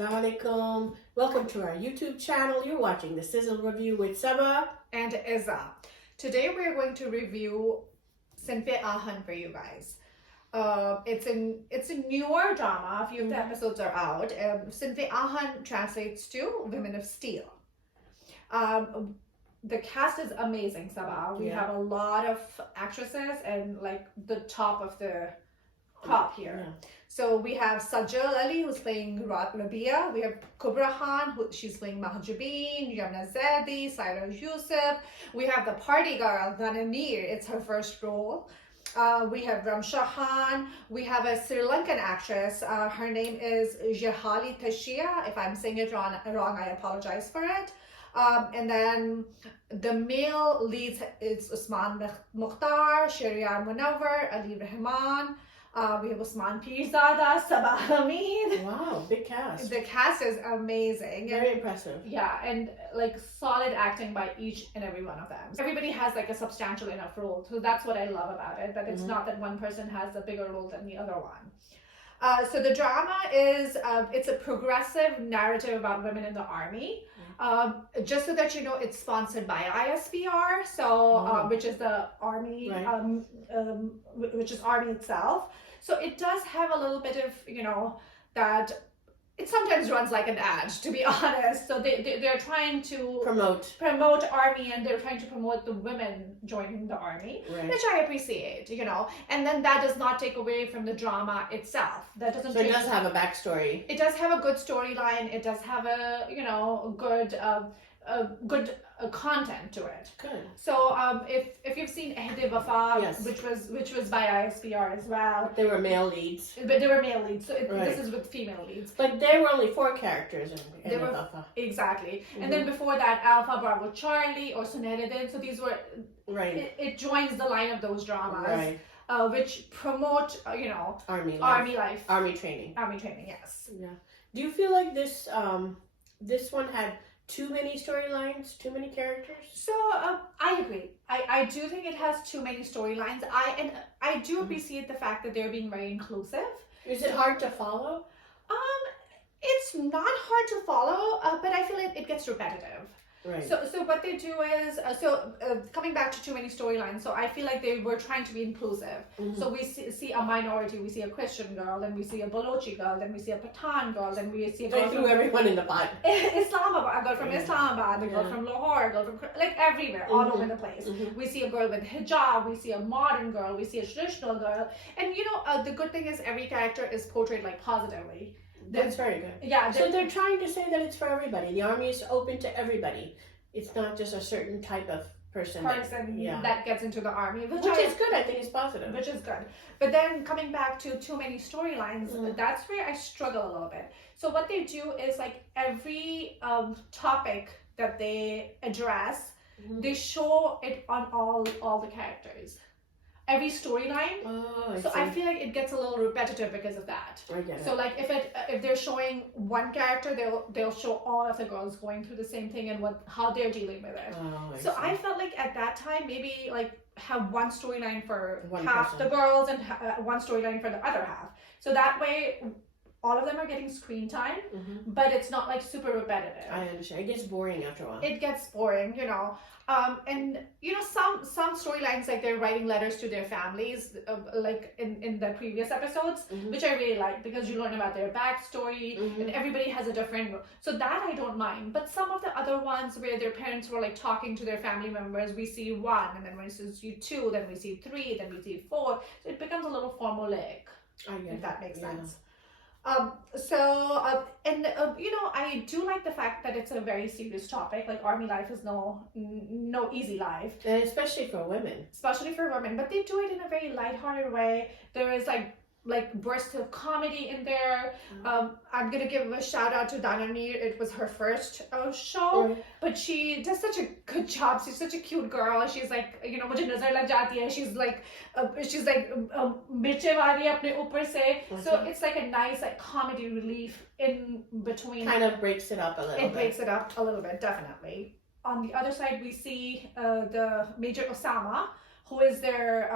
Assalamualaikum. Welcome to our YouTube channel. You're watching the Sizzle Review with Saba and Izza. Today we're going to review Sinf Aahan for you guys. It's a newer drama. A few of the episodes are out. Sinf Aahan translates to Women of Steel. The cast is amazing, Saba. We have a lot of actresses and like the top of the crop here. So we have Sajal Aly, who's playing Rabia. We have Kubra Khan, she's playing Mahjubeen. Yumna Zaidi, Syra Yousuf. We have the party girl, Dananir. It's her first role. We have Ramsha Khan. We have a Sri Lankan actress. Her name is Jahali Tashia. If I'm saying it wrong, I apologize for it. And then the male leads is Usman Mukhtar, Shariar Munawar, Ali Rahman. We have Usman Pirzada, Sabah Hamid. Wow, big cast. The cast is amazing. Very impressive. Yeah, and like solid acting by each and every one of them. Everybody has like a substantial enough role. So that's what I love about it, that it's not that one person has a bigger role than the other one. So the drama is, it's a progressive narrative about women in the army. Just so that you know, it's sponsored by ISPR, so which is the army, which is army itself. So it does have a little bit of, you know, that it sometimes runs like an ad, to be honest. So they're trying to promote army, and they're trying to promote the women joining the army, which I appreciate, you know. And then that does not take away from the drama itself. That doesn't. So it does have a backstory. It does have a good storyline. It does have a, you know, good content to it. Good. So if you've seen Ehde Wafa, yes, which was by ISPR as well. They were male leads. But they were male leads. So this is with female leads. But there were only 4 characters in Ehde Wafa. Exactly. And then before that, Alpha Bravo Charlie or Suneddin. So these were it joins the line of those dramas. Which promote, you know, army life, army training. Yes. Yeah. Do you feel like this one had too many storylines, too many characters? So I agree. I do think it has too many storylines. I do appreciate the fact that they're being very inclusive. Is it hard to follow? It's not hard to follow, but I feel it gets repetitive. Right. So what they do is, coming back to too many storylines, so I feel like they were trying to be inclusive. So we see a minority, we see a Christian girl, then we see a Balochi girl, then we see a Pathan girl, then we see a girl from everyone in the pot. Islamabad, a girl from Islamabad, a girl from Lahore, a girl from, like, everywhere, all over the place. We see a girl with hijab, we see a modern girl, we see a traditional girl, and you know, the good thing is every character is portrayed like positively. That's very good. Yeah. So they're trying to say that it's for everybody. The army is open to everybody. It's not just a certain type of person that gets into the army. Which is good. I think it's positive. Which is good. But then coming back to too many storylines, that's where I struggle a little bit. So what they do is like every topic that they address, they show it on all the characters. Every storyline. I feel like it gets a little repetitive because of that. I get it. So like if they're showing one character, they'll show all of the girls going through the same thing and how they're dealing with it. I felt like at that time maybe like have one storyline for half the girls and one storyline for the other half. So that way all of them are getting screen time, but it's not like super repetitive. I understand. It gets boring after a while. It gets boring, you know. And you know, some storylines, like they're writing letters to their families, like in the previous episodes, which I really like because you learn about their backstory and everybody has a different. So that I don't mind. But some of the other ones where their parents were like talking to their family members, we see 1, and then we see 2, then we see 3, then we see 4. So it becomes a little formulaic. If that makes sense. You know, I do like the fact that it's a very serious topic. Like army life is no easy life, and especially for women. But they do it in a very lighthearted way. There is like bursts of comedy in there. I'm gonna give a shout out to Dananir. It was her first show, but she does such a good job. She's such a cute girl. She's like, you know, mujhe nazar lag jati hai. She's like mirche wali apne upar se. So it's like a nice like comedy relief in between. Kind of breaks it up a little bit. It breaks it up a little bit, definitely. On the other side, we see the Major Osama, who is their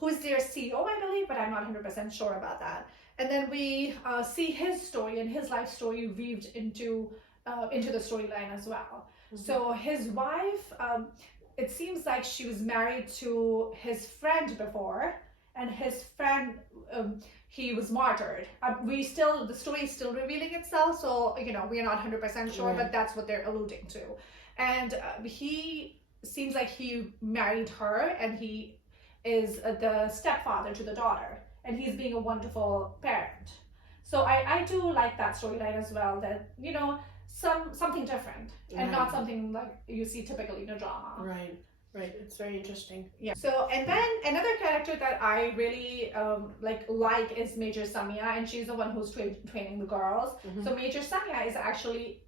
CEO, I believe, but I'm not 100% sure about that. and then we see his story and his life story weaved into the storyline as well. So his wife, it seems like she was married to his friend before, and his friend, he was martyred. The story is still revealing itself, so we are not 100% sure, but that's what they're alluding to. And he seems like he married her, and he is the stepfather to the daughter, and he's being a wonderful parent. So I do like that storyline as well, that something different, and not something like you see typically in a drama. Right. It's very interesting. Yeah. So, and then another character that I really like is Major Samia, and she's the one who's training the girls. So Major Samia is actually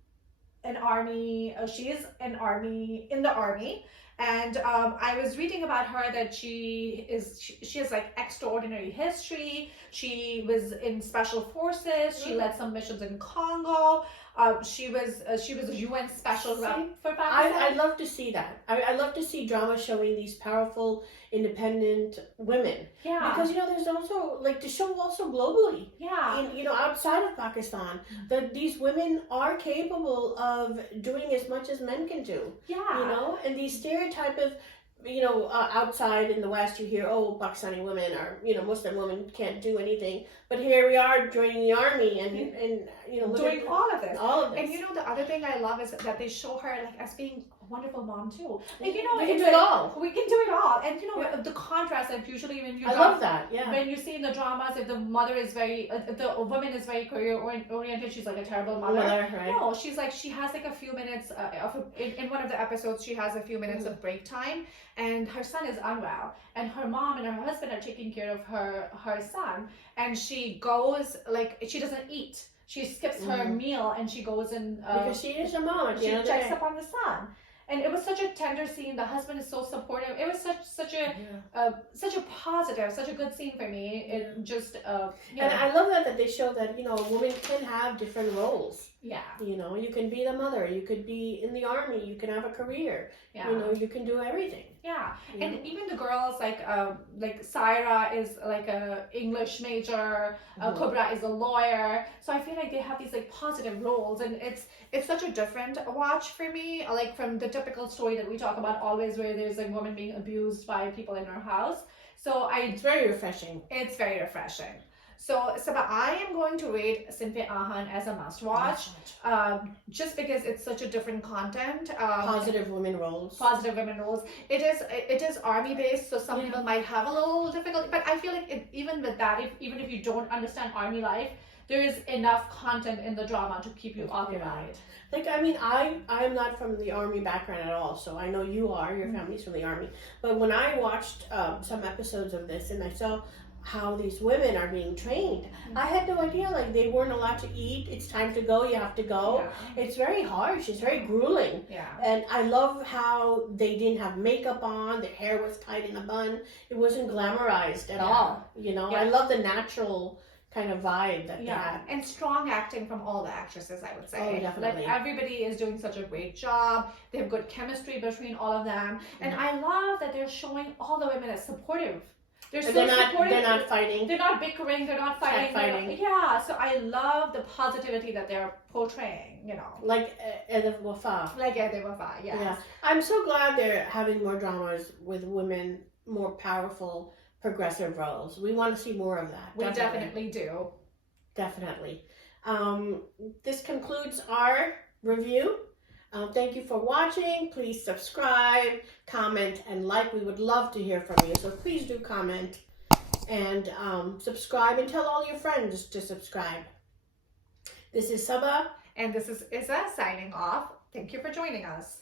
an army. She is in the army. And I was reading about her that she has like extraordinary history. She was in special forces. She led some missions in Congo. She was a UN special rep for Pakistan. I'd love to see that. I love to see drama showing these powerful, independent women. Yeah. Because there's also to show also globally. Yeah. Outside of Pakistan, that these women are capable of doing as much as men can do. Yeah. And these stereotype of outside in the West, you hear, Pakistani women are, Muslim women can't do anything. But here we are joining the army and doing all of this. And the other thing I love is that they show her as being a wonderful mom too. We can do it all. We can do it all. And the contrast that usually when you love that. Yeah. When you see in the dramas, if the mother is if the woman is very career oriented, she's like a terrible mother. Right? No, she's she has a few minutes in one of the episodes. She has a few minutes of break time, and her son is unwell, and her mom and her husband are taking care of her son, and she goes she doesn't eat. She skips her meal and she goes and because she is a mom. She checks up on the son. And it was such a tender scene. The husband is so supportive. It was such a positive, such a good scene for me. It just and I love that they show that a woman can have different roles. Yeah. You can be the mother. You could be in the army. You can have a career. Yeah. You can do everything. Yeah. And even the girls like Syra is a English major. Kubra is a lawyer. So I feel like they have these positive roles, and it's such a different watch for me. From the typical story that we talk about always, where there's a woman being abused by people in her house. So it's very refreshing. It's very refreshing. So, Sabah, I am going to rate Sinf Aahan as a must-watch, just because it's such a different content. Positive women roles. It is army-based, so some people might have a little difficulty, but I feel like even with that, even if you don't understand army life, there is enough content in the drama to keep you occupied. I am not from the army background at all, so I know you are. Your family's from the army. But when I watched some episodes of this and I saw how these women are being trained, I had no idea. They weren't allowed to eat. It's time to go. You have to go. Yeah. It's very harsh. It's very grueling. Yeah. And I love how they didn't have makeup on. Their hair was tied in a bun. It wasn't glamorized at all. I love the natural kind of vibe that they had. And strong acting from all the actresses, I would say. Oh, definitely. Everybody is doing such a great job. They have good chemistry between all of them. And I love that they're showing all the women as supportive. They're supportive. They're not fighting. They're not bickering. They're not fighting. So I love the positivity that they're portraying. Like Edith Wafa. Yes. Yeah. I'm so glad they're having more dramas with women, more powerful, progressive roles. We want to see more of that. We definitely do. Definitely. This concludes our review. Thank you for watching. Please subscribe, comment, and like. We would love to hear from you. So please do comment and subscribe, and tell all your friends to subscribe. This is Sabah. And this is Isa signing off. Thank you for joining us.